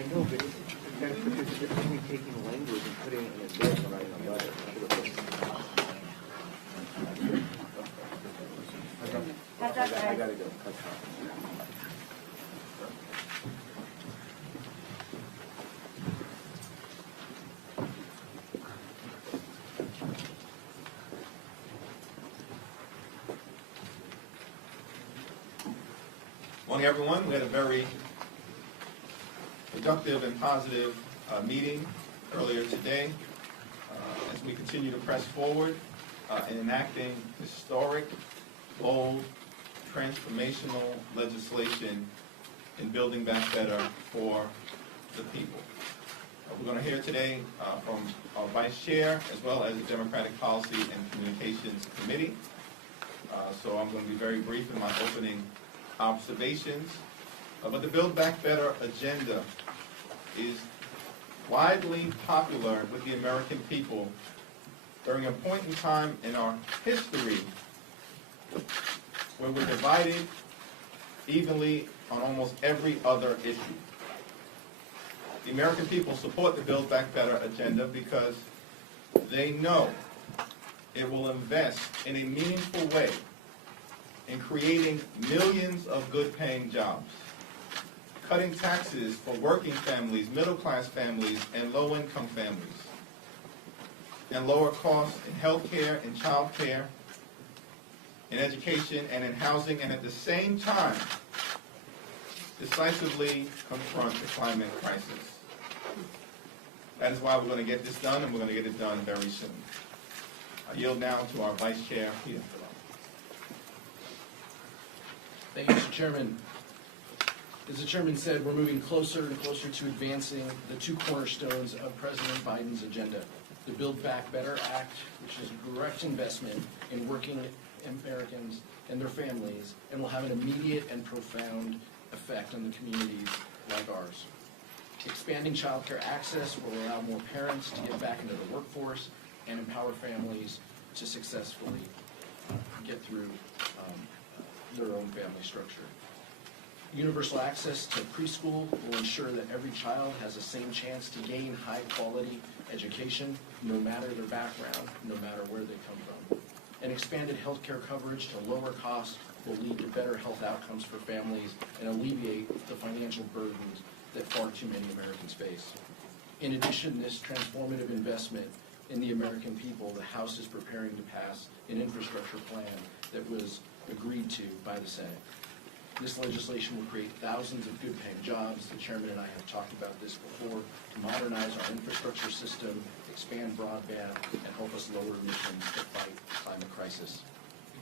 I know, but there's a difference between taking language and putting it in a bill and writing a letter. I gotta go. Morning, everyone. We had a very productive and positive meeting earlier today as we continue to press forward in enacting historic, bold, transformational legislation in building back better for the people. We're going to hear today from our Vice Chair as well as the Democratic Policy and Communications Committee. So I'm going to be very brief in my opening observations. But the Build Back Better agenda is widely popular with the American people during a point in time in our history where we're divided evenly on almost every other issue. The American people support the Build Back Better agenda because they know it will invest in a meaningful way in creating millions of good-paying jobs, cutting taxes for working families, middle-class families, and low-income families, and lower costs in health care and child care, in education and in housing, and at the same time, decisively confront the climate crisis. That is why we're going to get this done, and we're going to get it done very soon. I yield now to our Vice Chair, Peter. Thank you, Mr. Chairman. As the Chairman said, we're moving closer and closer to advancing the two cornerstones of President Biden's agenda. The Build Back Better Act, which is direct investment in working Americans and their families, and will have an immediate and profound effect on the communities like ours. Expanding child care access will allow more parents to get back into the workforce and empower families to successfully get through their own family structure. Universal access to preschool will ensure that every child has the same chance to gain high-quality education, no matter their background, no matter where they come from. And expanded health care coverage to lower costs will lead to better health outcomes for families and alleviate the financial burdens that far too many Americans face. In addition, this transformative investment in the American people, the House is preparing to pass an infrastructure plan that was agreed to by the Senate. This legislation will create thousands of good-paying jobs. The Chairman and I have talked about this before, to modernize our infrastructure system, expand broadband, and help us lower emissions to fight the climate crisis.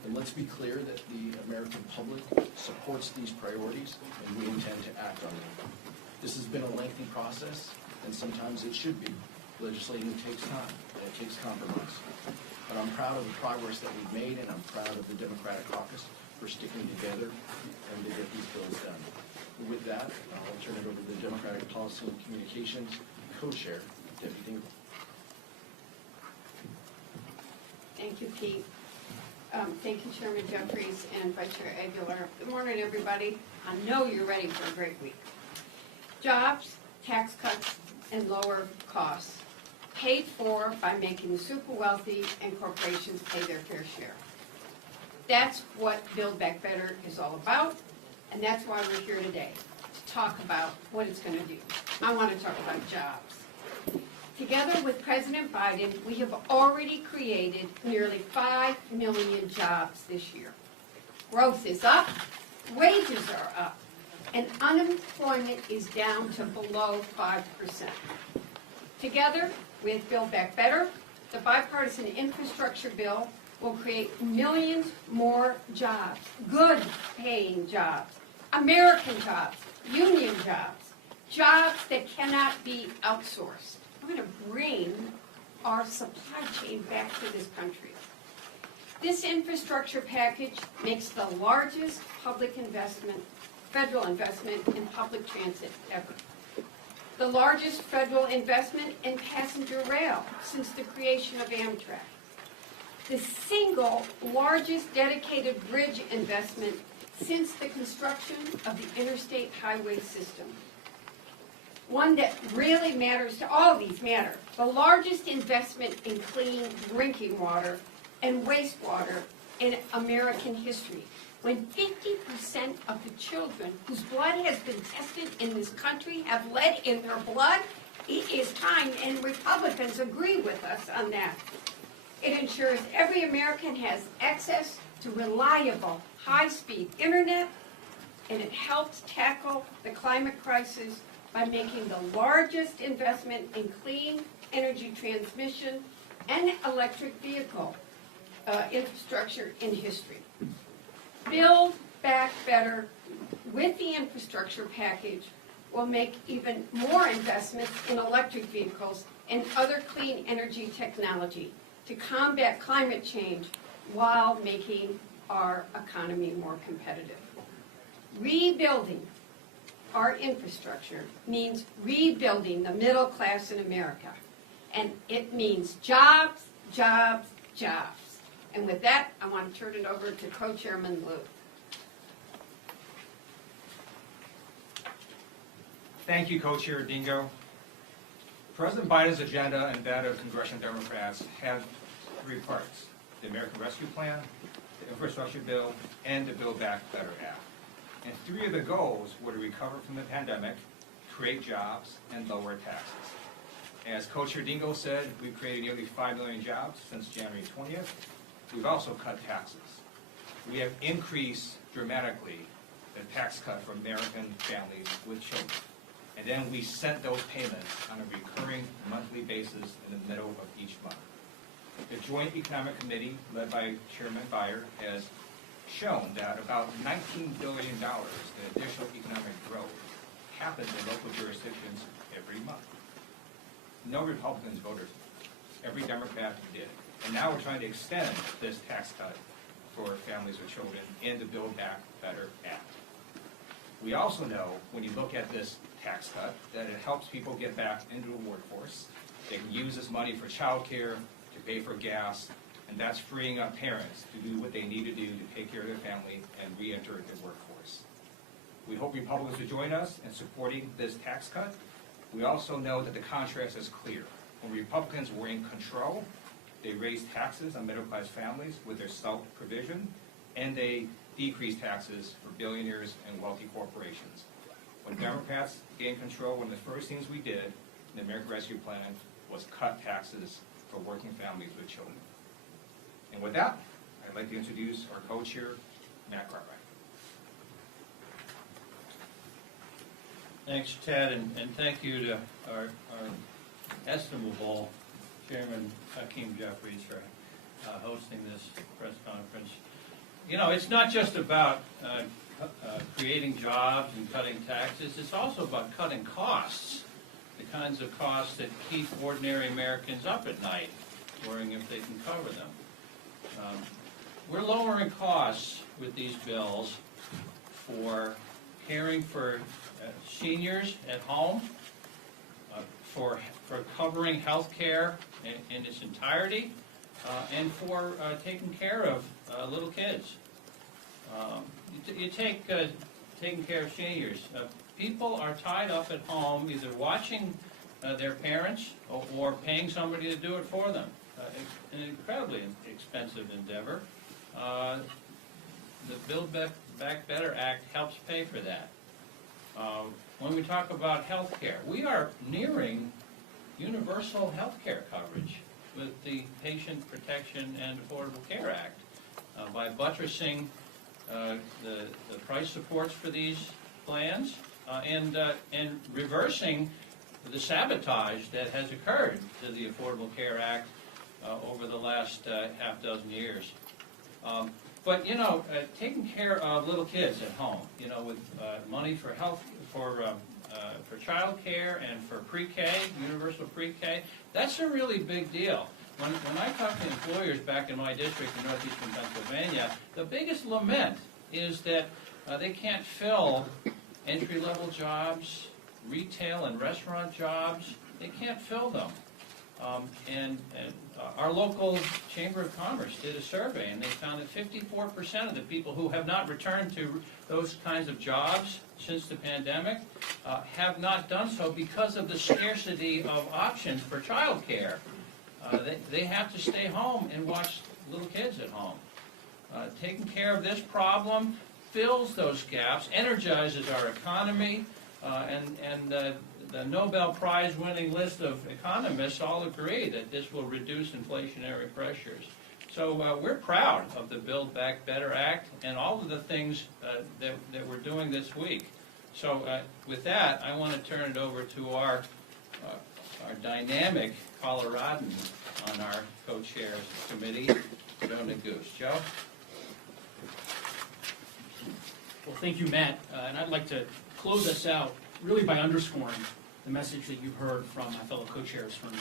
And let's be clear that the American public supports these priorities, and we intend to act on them. This has been a lengthy process, and sometimes it should be. Legislating takes time, and it takes compromise. But I'm proud of the progress that we've made, and I'm proud of the Democratic caucus for sticking together and to get these bills done. With that, I'll turn it over to the Democratic Policy and Communications Co-Chair, Debbie Dingell. Thank you, Pete. Thank you, Chairman Jeffries and Vice Chair Aguilar. Good morning, everybody. I know you're ready for a great week. Jobs, tax cuts, and lower costs, paid for by making the super wealthy and corporations pay their fair share. That's what Build Back Better is all about, and that's why we're here today, to talk about what it's going to do. I want to talk about jobs. Together with President Biden, we have already created nearly 5 million jobs this year. Growth is up, wages are up, and unemployment is down to below 5%. Together with Build Back Better, the bipartisan infrastructure bill will create millions more jobs, good paying jobs, American jobs, union jobs, jobs that cannot be outsourced. We're going to bring our supply chain back to this country. This infrastructure package makes the largest public investment, federal investment in public transit ever. The largest federal investment in passenger rail since the creation of Amtrak. The single largest dedicated bridge investment since the construction of the interstate highway system. one that really matters to all of these matter. The largest investment in clean drinking water and wastewater in American history. When 50% of the children whose blood has been tested in this country have lead in their blood, it is time, and Republicans agree with us on that. It ensures every American has access to reliable, high-speed internet, and it helps tackle the climate crisis by making the largest investment in clean energy transmission and electric vehicle infrastructure in history. Build Back Better with the infrastructure package will make even more investments in electric vehicles and other clean energy technology to combat climate change while making our economy more competitive. Rebuilding our infrastructure means rebuilding the middle class in America. And it means jobs, jobs, jobs. And with that, I want to turn it over to Co-Chairman Lou. Thank you, Co-Chair Dingo. President Biden's agenda and that of Congressional Democrats have three parts: the American Rescue Plan, the Infrastructure Bill, and the Build Back Better Act. And three of the goals were to recover from the pandemic, create jobs, and lower taxes. As Co-Chair Dingo said, we've created nearly 5 million jobs since January 20th. We've also cut taxes. We have increased dramatically the tax cut for American families with children. And then we sent those payments on a recurring monthly basis in the middle of each month. The Joint Economic Committee, led by Chairman Beyer, has shown that about $19 billion in additional economic growth happens in local jurisdictions every month. No Republicans voted for it. Every Democrat did. And now we're trying to extend this tax cut for families with children in the Build Back Better Act. We also know, when you look at this tax cut, that it helps people get back into the workforce. They can use this money for child care, to pay for gas, and that's freeing up parents to do what they need to do to take care of their family and re-enter the workforce. We hope Republicans will join us in supporting this tax cut. We also know that the contrast is clear. When Republicans were in control, they raised taxes on middle-class families with their SALT provision, and they decreased taxes for billionaires and wealthy corporations. When Democrats gained control, one of the first things we did in the American Rescue Plan was cut taxes for working families with children. And with that, I'd like to introduce our co-chair, Matt Cartwright. Thanks, Ted, and thank you to our estimable Chairman Hakeem Jeffries for hosting this press conference. You know, it's not just about creating jobs and cutting taxes, it's also about cutting costs, the kinds of costs that keep ordinary Americans up at night, worrying if they can cover them. We're lowering costs with these bills for caring for seniors at home, for covering health care in its entirety, and for taking care of little kids. You take taking care of seniors. People are tied up at home either watching their parents or paying somebody to do it for them. An incredibly expensive endeavor. The Build Back Better Act helps pay for that. When we talk about health care, we are nearing universal health care coverage with the Patient Protection and Affordable Care Act by buttressing the price supports for these plans and reversing the sabotage that has occurred to the Affordable Care Act over the last half dozen years. But you know, taking care of little kids at home, you know, with money for health, for child care and for pre-K, universal pre-K, that's a really big deal. When I talk to employers back in my district in northeastern Pennsylvania, the biggest lament is that they can't fill entry-level jobs, retail and restaurant jobs. They can't fill them. Our local Chamber of Commerce did a survey, and they found that 54% of the people who have not returned to those kinds of jobs since the pandemic have not done so because of the scarcity of options for childcare. They have to stay home and watch little kids at home. Taking care of this problem fills those gaps, energizes our economy, and the Nobel Prize winning list of economists all agree that this will reduce inflationary pressures. So we're proud of the Build Back Better Act and all of the things that we're doing this week. So with that, I want to turn it over to our dynamic Coloradan on our co-chairs committee, Joe Neguse. Joe? Well, thank you, Matt. And I'd like to close us out really by underscoring the message that you've heard from my fellow co-chairs, from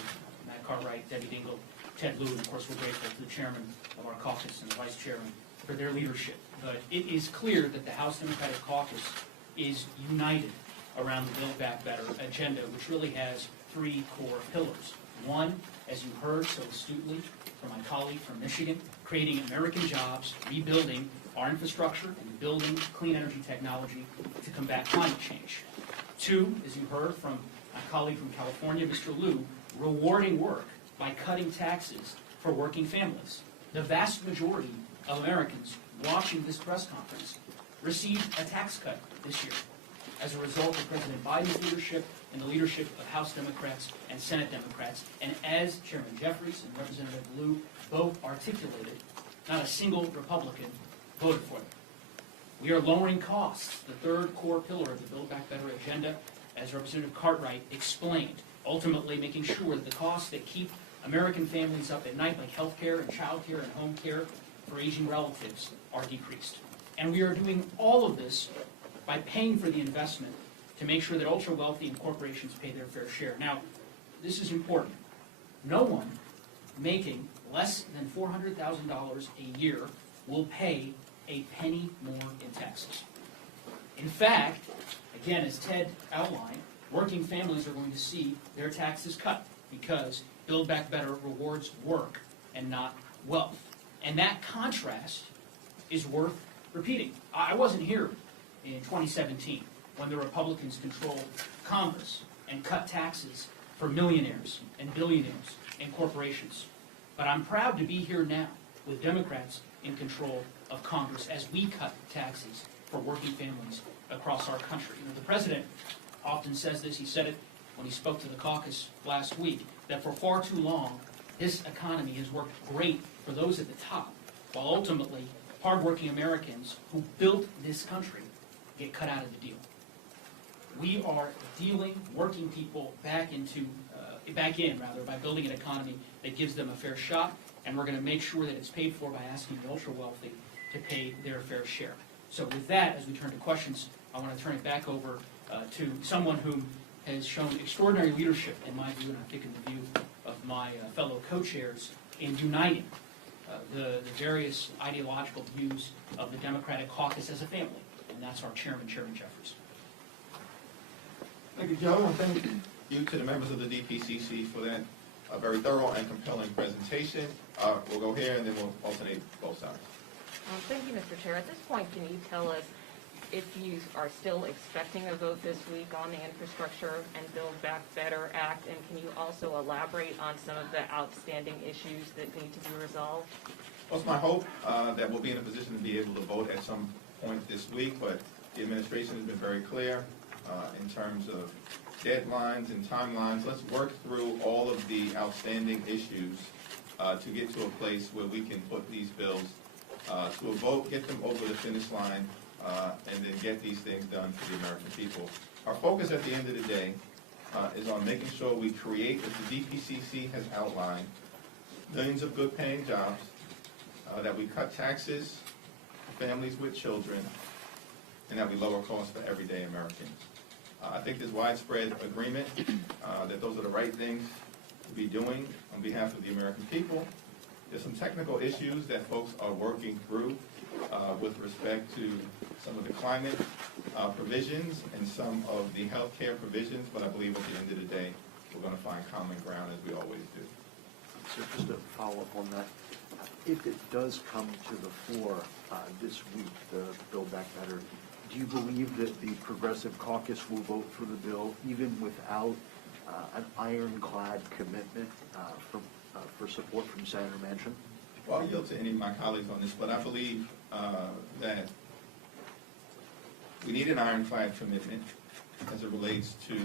Matt Cartwright, Debbie Dingell, Ted Lieu, and of course we're grateful to the chairman of our caucus and the vice chairman for their leadership. But it is clear that the House Democratic Caucus is united around the Build Back Better agenda, which really has three core pillars. One, as you heard so astutely from my colleague from Michigan, creating American jobs, rebuilding our infrastructure, and building clean energy technology to combat climate change. Two, as you heard from my colleague from California, Mr. Lieu, rewarding work by cutting taxes for working families. The vast majority of Americans watching this press conference received a tax cut this year as a result of President Biden's leadership and the leadership of House Democrats and Senate Democrats. And as Chairman Jeffries and Representative Lieu both articulated, not a single Republican voted for them. We are lowering costs, the third core pillar of the Build Back Better agenda, as Representative Cartwright explained, ultimately making sure that the costs that keep American families up at night, like health care and child care and home care for aging relatives, are decreased. And we are doing all of this by paying for the investment to make sure that ultra-wealthy and corporations pay their fair share. Now, this is important. No one making less than $400,000 a year will pay a penny more in taxes. In fact, again, as Ted outlined, working families are going to see their taxes cut because Build Back Better rewards work and not wealth. And that contrast is worth repeating. I wasn't here in 2017 when the Republicans controlled Congress and cut taxes for millionaires and billionaires and corporations. But I'm proud to be here now with Democrats in control of Congress as we cut taxes for working families across our country. You know, the president often says this. He said it when he spoke to the caucus last week, that for far too long, this economy has worked great for those at the top, while ultimately hardworking Americans who built this country get cut out of the deal. We are dealing working people back in by building an economy that gives them a fair shot, and we're going to make sure that it's paid for by asking the ultra-wealthy to pay their fair share. So with that, as we turn to questions, I want to turn it back over to someone who has shown extraordinary leadership, in my view, and I think in the view of my fellow co-chairs, in uniting the various ideological views of the Democratic caucus as a family, and that's our chairman, Chairman Jeffries. Thank you, Joe, and thank you to the members of the DPCC for that very thorough and compelling presentation. We'll go here and then we'll alternate both sides. Thank you, Mr. Chair. At this point, can you tell us if you are still expecting a vote this week on the Infrastructure and Build Back Better Act, and can you also elaborate on some of the outstanding issues that need to be resolved? Well, it's my hope that we'll be in a position to be able to vote at some point this week, but the administration has been very clear in terms of deadlines and timelines. Let's work through all of the outstanding issues to get to a place where we can put these bills to a vote, get them over the finish line, and then get these things done for the American people. Our focus at the end of the day is on making sure we create, as the DPCC has outlined, millions of good paying jobs, that we cut taxes for families with children, and that we lower costs for everyday Americans. I think there's widespread agreement that those are the right things to be doing on behalf of the American people. There's some technical issues that folks are working through with respect to some of the climate provisions and some of the health care provisions, but I believe at the end of the day, we're going to to find common ground as we always do. So just to follow up on that, if it does come to the floor this week, the Build Back Better, do you believe that the Progressive Caucus will vote for the bill even without an ironclad commitment for support from Senator Manchin? Well, I'll yield to any of my colleagues on this, but I believe that we need an ironclad commitment as it relates to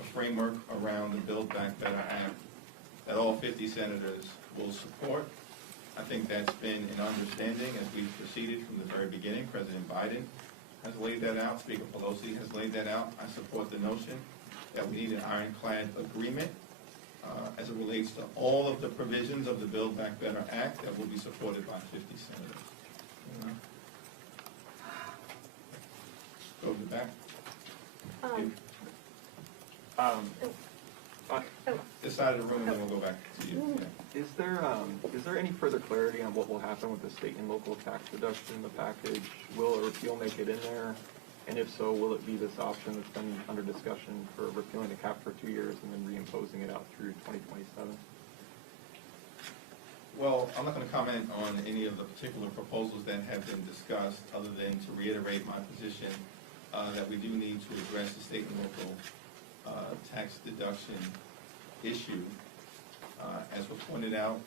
a framework around the Build Back Better Act that all 50 senators will support. I think that's been an understanding as we've proceeded from the very beginning. President Biden has laid that out. Speaker Pelosi has laid that out. I support the notion that we need an ironclad agreement as it relates to all of the provisions of the Build Back Better Act that will be supported by 50 senators. Go to the back. This side of the room, and then we'll go back to you. Yeah. Is there any further clarity on what will happen with the state and local tax deduction in the package? Will a repeal make it in there? And if so, will it be this option that's been under discussion for repealing the cap for 2 years and then reimposing it out through 2027? Well, I'm not going to comment on any of the particular proposals that have been discussed, other than to reiterate my position that we do need to address the state and local tax deduction issue. As was pointed out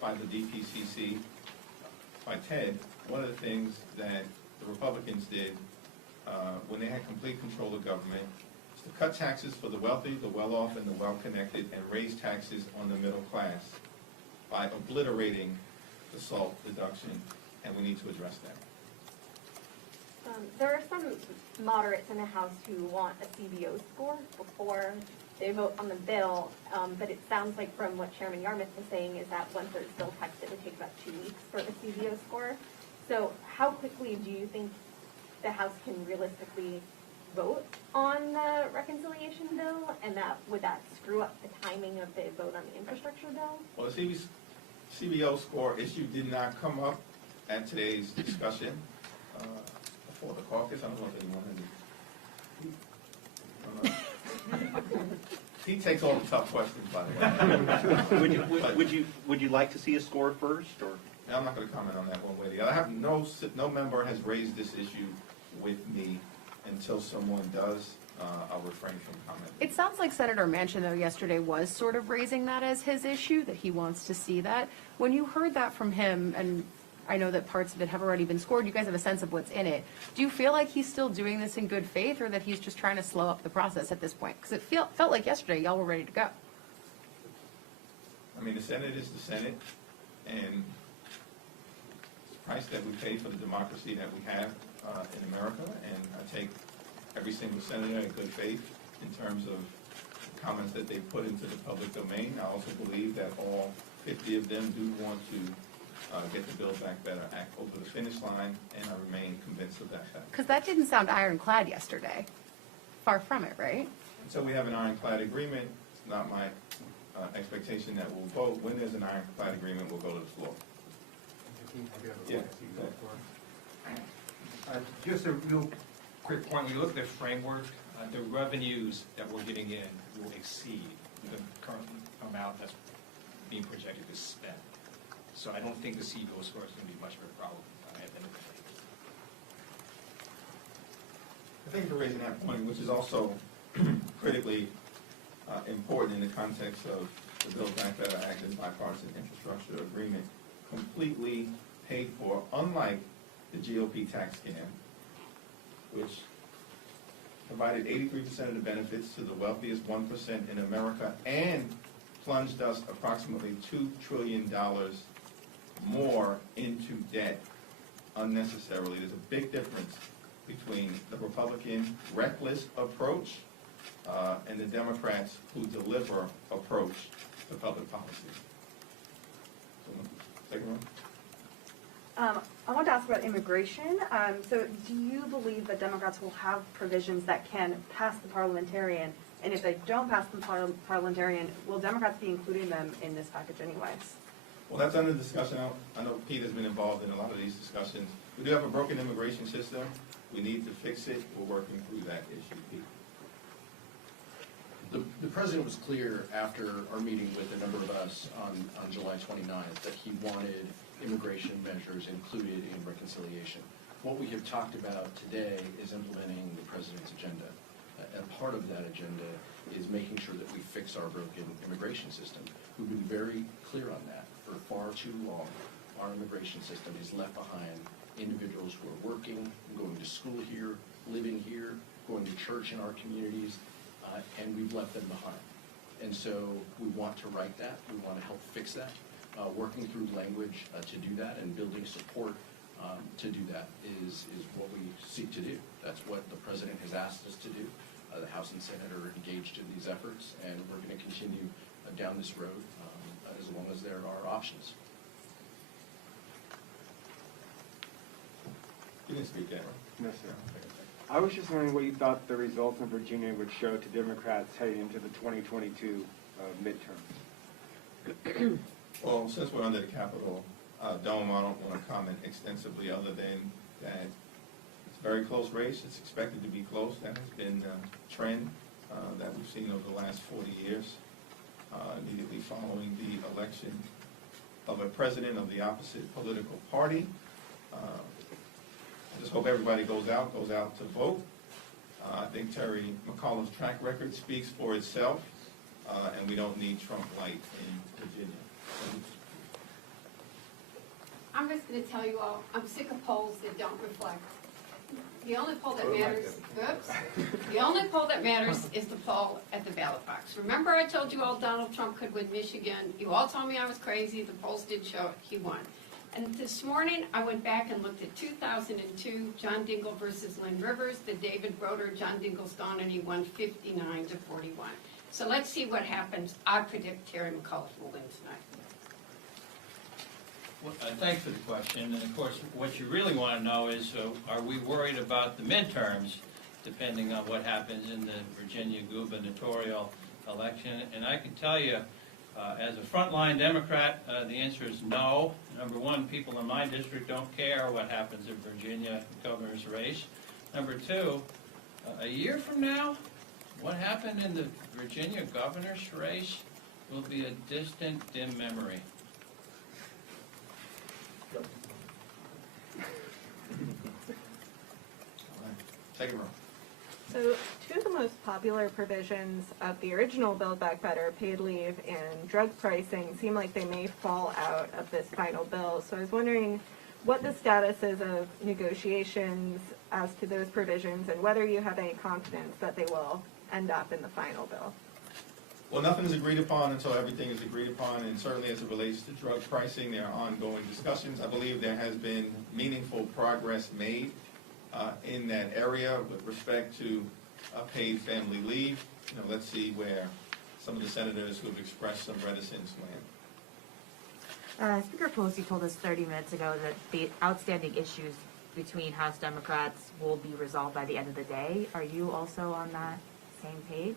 by the DPCC, by Ted, one of the things that the Republicans did when they had complete control of government is to cut taxes for the wealthy, the well-off, and the well-connected, and raise taxes on the middle class by obliterating the SALT deduction, and we need to address that. There are some moderates in the House who want a CBO score before they vote on the bill, but it sounds like from what Chairman Yarmouth was saying is that once it's bill text, it would take about 2 weeks for the CBO score. So how quickly do you think the House can realistically vote on the reconciliation bill, and would that screw up the timing of the vote on the infrastructure bill? Well, the CBO score issue did not come up at today's discussion before the caucus. I don't know if anyone had. He takes all the tough questions, by the way. Would you like to see a score first, or? I'm not going to comment on that one way or the other. I have no member has raised this issue with me. Until someone does, I'll refrain from commenting. It sounds like Senator Manchin, though, yesterday was sort of raising that as his issue, that he wants to see that. When you heard that from him, and I know that parts of it have already been scored, you guys have a sense of what's in it. Do you feel like he's still doing this in good faith, or that he's just trying to slow up the process at this point? Because it felt like yesterday y'all were ready to go. I mean, the Senate is the Senate, and it's the price that we pay for the democracy that we have in America, and I take every single senator in good faith in terms of comments that they put into the public domain. I also believe that all 50 of them do want to get the Build Back Better Act over the finish line, and I remain convinced of that fact. Because that didn't sound ironclad yesterday. Far from it, right? Until we have an ironclad agreement, it's not my expectation that we'll vote. When there's an ironclad agreement, we'll go to the floor. Yeah. Just a real quick point, when you look at the framework, the revenues that we're getting in will exceed the current amount that's being projected to spend. So I don't think the CBO score is going to be much of a problem at the end of the day. Thank you for raising that point, which is also critically important in the context of the Build Back Better Act and bipartisan infrastructure agreement, completely paid for, unlike the GOP tax scam, which provided 83% of the benefits to the wealthiest 1% in America and plunged us approximately $2 trillion more into debt unnecessarily. There's a big difference between the Republican reckless approach and the Democrats who deliver approach to public policy. Second one. I want to ask about immigration. So do you believe that Democrats will have provisions that can pass the parliamentarian? And if they don't pass the parliamentarian, will Democrats be including them in this package anyways? Well, that's under discussion. I know Pete has been involved in a lot of these discussions. We do have a broken immigration system. We need to fix it. We're working through that issue, Pete. The president was clear after our meeting with a number of us on July 29th that he wanted immigration measures included in reconciliation. What we have talked about today is implementing the president's agenda. And part of that agenda is making sure that we fix our broken immigration system. We've been very clear on that for far too long. Our immigration system has left behind individuals who are working, going to school here, living here, going to church in our communities, and we've left them behind. And so we want to right that. We want to help fix that. Working through language to do that and building support to do that is what we seek to do. That's what the president has asked us to do. The House and Senate are engaged in these efforts, and we're going to continue down this road as long as there are options. You didn't speak that, right? No, sir. I was just wondering what you thought the results in Virginia would show to Democrats heading into the 2022 midterms. Well, since we're under the Capitol dome, I don't want to comment extensively other than that it's a very close race. It's expected to be close. That has been a trend that we've seen over the last 40 years, immediately following the election of a president of the opposite political party. I just hope everybody goes out to vote. I think Terry McAuliffe's track record speaks for itself, and we don't need Trump light in Virginia. I'm just gonna tell you all, I'm sick of polls that don't reflect. The only poll that matters, the only poll that matters is the poll at the ballot box. Remember I told you all Donald Trump could win Michigan? You all told me I was crazy, the polls did show it, he won. And this morning, I went back and looked at 2002, John Dingell versus Lynn Rivers, the David Broder, John Dingell's gone, and he won 59-41. So let's see what happens. I predict Terry McAuliffe will win tonight. Well, thanks for the question, and of course, what you really want to know is, are we worried about the midterms, depending on what happens in the Virginia gubernatorial election? And I can tell you, as a frontline Democrat, the answer is no. Number one, people in my district don't care what happens in Virginia governor's race. Number two, a year from now, what happened in the Virginia governor's race will be a distant, dim memory. Take it, Ron. So two of the most popular provisions of the original Build Back Better, paid leave and drug pricing, seem like they may fall out of this final bill. So I was wondering what the status is of negotiations as to those provisions and whether you have any confidence that they will end up in the final bill. Well, nothing is agreed upon until everything is agreed upon, and certainly as it relates to drug pricing, there are ongoing discussions. I believe there has been meaningful progress made in that area with respect to paid family leave. Let's see where some of the senators who have expressed some reticence land. Speaker Pelosi told us 30 minutes ago that the outstanding issues between House Democrats will be resolved by the end of the day. Are you also on that same page?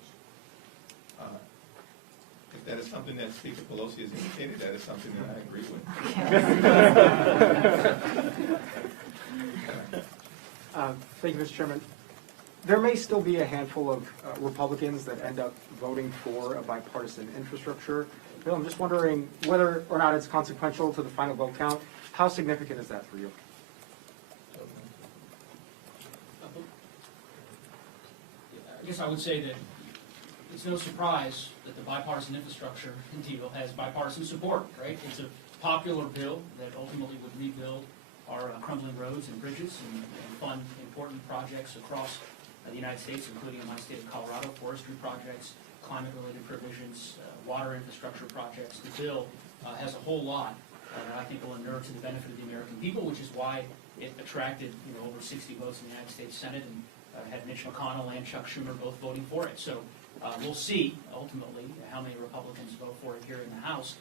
If that is something that Speaker Pelosi has indicated, that is something that I agree with. Thank you, Mr. Chairman. There may still be a handful of Republicans that end up voting for a bipartisan infrastructure bill. I'm just wondering whether or not it's consequential to the final vote count. How significant is that for you? I guess I would say that it's no surprise that the bipartisan infrastructure deal has bipartisan support, right? It's a popular bill that ultimately would rebuild our crumbling roads and bridges and fund important projects across the United States, including in my state of Colorado, forestry projects, climate-related provisions, water infrastructure projects. The bill has a whole lot that I think will inure to the benefit of the American people, which is why it attracted over 60 votes in the United States Senate and had Mitch McConnell and Chuck Schumer both voting for it. So we'll see, ultimately, how many Republicans vote for it here in the House.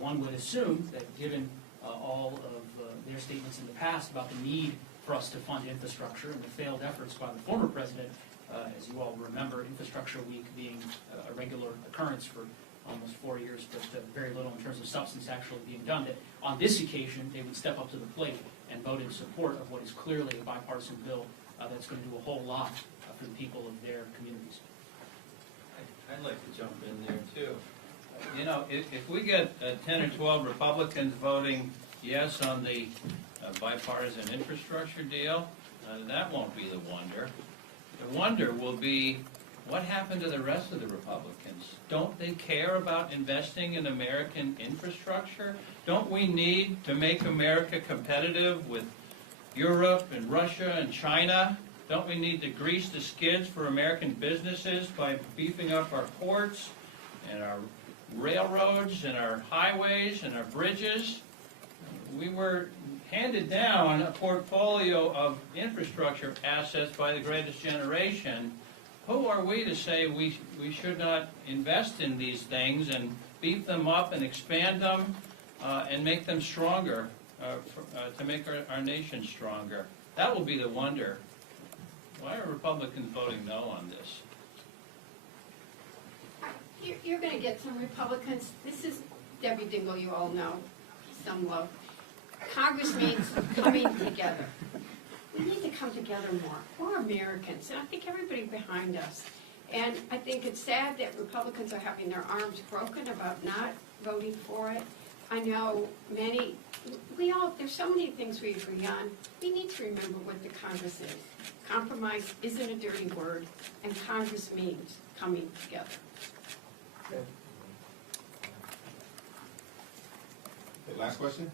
One would assume that given all of their statements in the past about the need for us to fund infrastructure and the failed efforts by the former president, as you all remember, Infrastructure Week being a regular occurrence for almost 4 years, but very little in terms of substance actually being done, that on this occasion they would step up to the plate and vote in support of what is clearly a bipartisan bill that's going to do a whole lot for the people of their communities. I'd like to jump in there too. You know, if we get 10 or 12 Republicans voting yes on the bipartisan infrastructure deal, that won't be the wonder. The wonder will be what happened to the rest of the Republicans. Don't they care about investing in American infrastructure? Don't we need to make America competitive with Europe and Russia and China? Don't we need to grease the skids for American businesses by beefing up our ports and our railroads and our highways and our bridges? We were handed down a portfolio of infrastructure assets by the greatest generation. Who are we to say we should not invest in these things and beef them up and expand them and make them stronger, to make our nation stronger? That will be the wonder. Why are Republicans voting no on this? You're going to get some Republicans. This is Debbie Dingle, you all know, some love. Congress means coming together. We need to come together more. We're Americans, and I think everybody behind us. And I think it's sad that Republicans are having their arms broken about not voting for it. I know there's so many things we agree on. We need to remember what the Congress is. Compromise isn't a dirty word, and Congress means coming together. Okay, last question?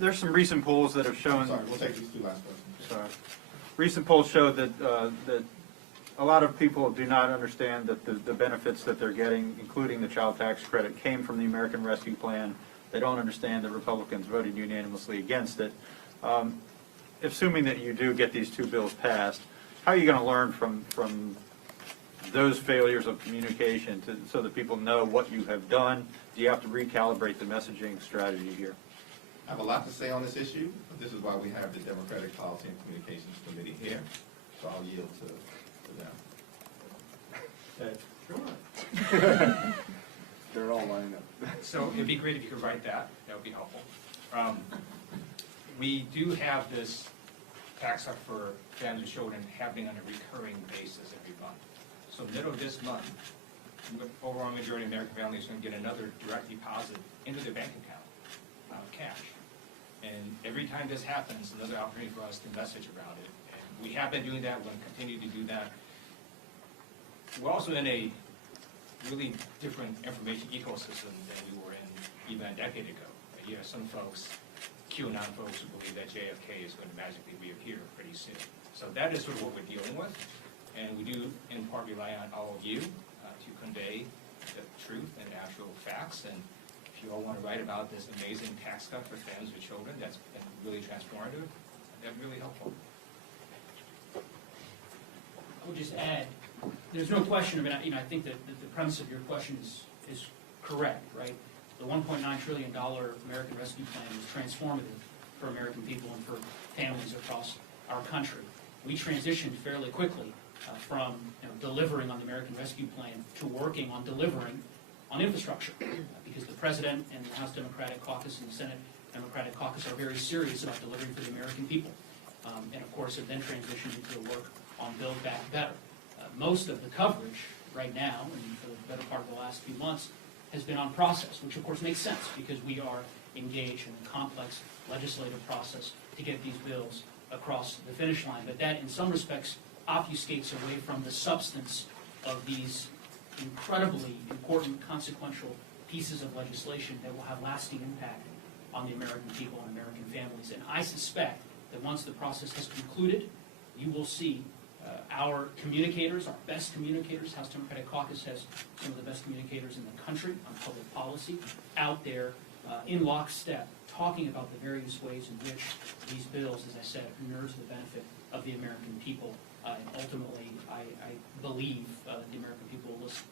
There's some recent polls that have shown. Sorry, we'll take these two last questions. Sorry. Recent polls show that that a lot of people do not understand that the benefits that they're getting, including the child tax credit, came from the American Rescue Plan. They don't understand that Republicans voted unanimously against it. Assuming that you do get these two bills passed, how are you going to learn from those failures of communication so that people know what you have done? Do you have to recalibrate the messaging strategy here? I have a lot to say on this issue, but this is why we have the Democratic Policy and Communications Committee here, so I'll yield to them. Okay. They're all lined up. So it'd be great if you could write that. That would be helpful. We do have this tax cut for families with children happening on a recurring basis every month. So middle of this month, the overwhelming majority of American families are going to get another direct deposit into their bank account, cash. And every time this happens, another opportunity for us to message around it. And we have been doing that. We're going to continue to do that. We're also in a really different information ecosystem than we were in even a decade ago. You have some folks, QAnon folks, who believe that JFK is going to magically reappear pretty soon. So that is sort of what we're dealing with. And we do, in part, rely on all of you to convey the truth and actual facts. And if you all want to write about this amazing tax cut for families with children that's been really transformative, that'd be really helpful. I would just add, there's no question, I think that the premise of your question is correct, right? The $1.9 trillion American Rescue Plan was transformative for American people and for families across our country. We transitioned fairly quickly from delivering on the American Rescue Plan to working on delivering on infrastructure, because the President and the House Democratic Caucus and the Senate Democratic Caucus are very serious about delivering for the American people. And of course, it then transitioned into the work on Build Back Better. Most of the coverage right now, and for the better part of the last few months, has been on process, which of course makes sense because we are engaged in a complex legislative process to get these bills across the finish line. But that, in some respects, obfuscates away from the substance of these incredibly important, consequential pieces of legislation that will have lasting impact on the American people and American families. And I suspect that once the process has concluded, you will see our communicators, our best communicators. House Democratic Caucus has some of the best communicators in the country on public policy out there in lockstep talking about the various ways in which these bills, as I said, inure to the benefit of the American people. And ultimately, I believe the American people will listen.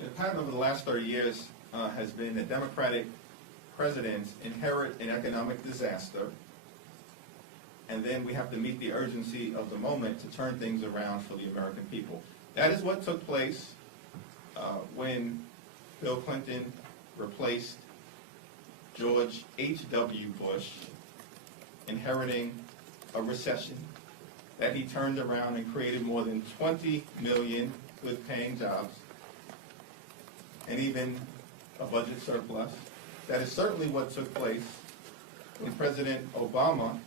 The pattern over the last 30 years has been that Democratic presidents inherit an economic disaster, and then we have to meet the urgency of the moment to turn things around for the American people. That is what took place when Bill Clinton replaced George H.W. Bush, inheriting a recession that he turned around and created more than 20 million good-paying jobs, and even a budget surplus. That is certainly what took place when President Obama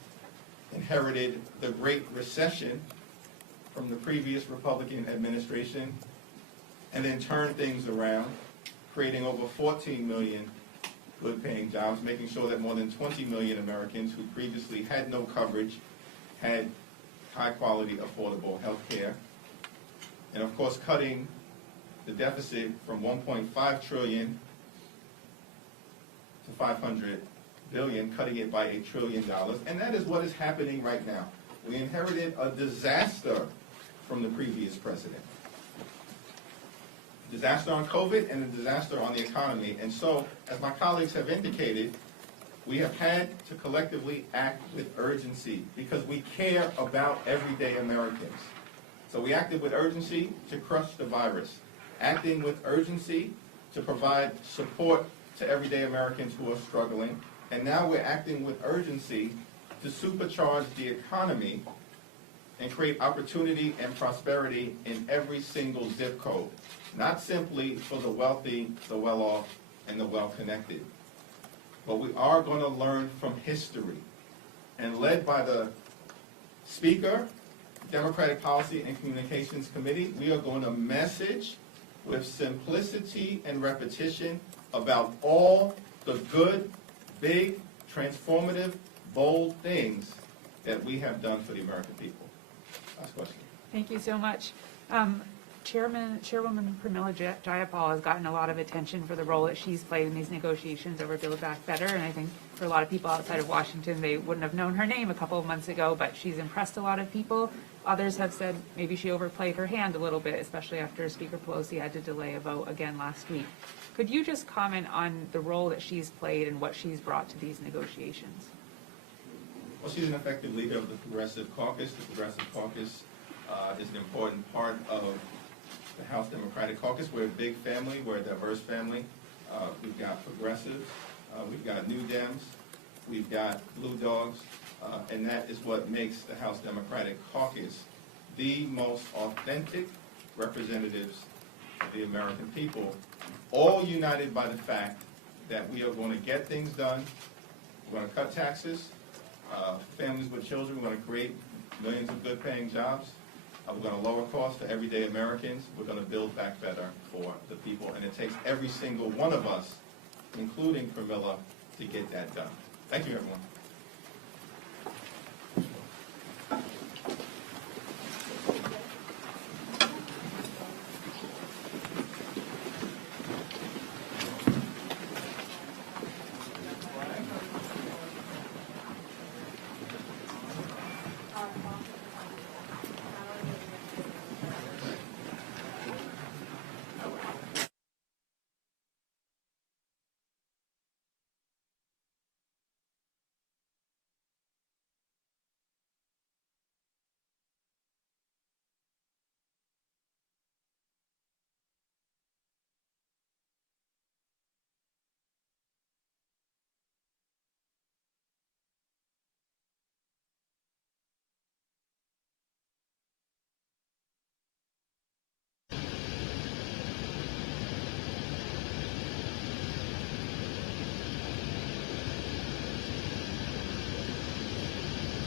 inherited the Great Recession from the previous Republican administration and then turned things around, creating over 14 million good-paying jobs, making sure that more than 20 million Americans who previously had no coverage had high-quality, affordable health care. And of course, cutting the deficit from 1.5 trillion to 500 billion, cutting it by $1 trillion. And that is what is happening right now. We inherited a disaster from the previous president. Disaster on COVID and a disaster on the economy. And so, as my colleagues have indicated, we have had to collectively act with urgency because we care about everyday Americans. So we acted with urgency to crush the virus, acting with urgency to provide support to everyday Americans who are struggling, and now we're acting with urgency to supercharge the economy and create opportunity and prosperity in every single zip code, not simply for the wealthy, the well-off, and the well-connected. But we are going to learn from history. And led by the Speaker, Democratic Policy and Communications Committee, we are going to message with simplicity and repetition about all the good, big, transformative, bold things that we have done for the American people. Last question. Thank you so much. Chairwoman Pramila Jayapal has gotten a lot of attention for the role that she's played in these negotiations over Build Back Better, and I think for a lot of people outside of Washington, they wouldn't have known her name a couple of months ago, but she's impressed a lot of people. Others have said maybe she overplayed her hand a little bit, especially after Speaker Pelosi had to delay a vote again last week. Could you just comment on the role that she's played and what she's brought to these negotiations? Well, she's an effective leader of the Progressive Caucus. The Progressive Caucus is an important part of the House Democratic Caucus. We're a big family. We're a diverse family. We've got progressives. We've got New Dems. We've got Blue Dogs. And that is what makes the House Democratic Caucus the most authentic representatives of the American people, all united by the fact that we are going to get things done. We're going to cut taxes. Families with children, we're going to create millions of good-paying jobs. We're going to lower costs for everyday Americans. We're going to build back better for the people. And it takes every single one of us, including Pramila, to get that done. Thank you, everyone.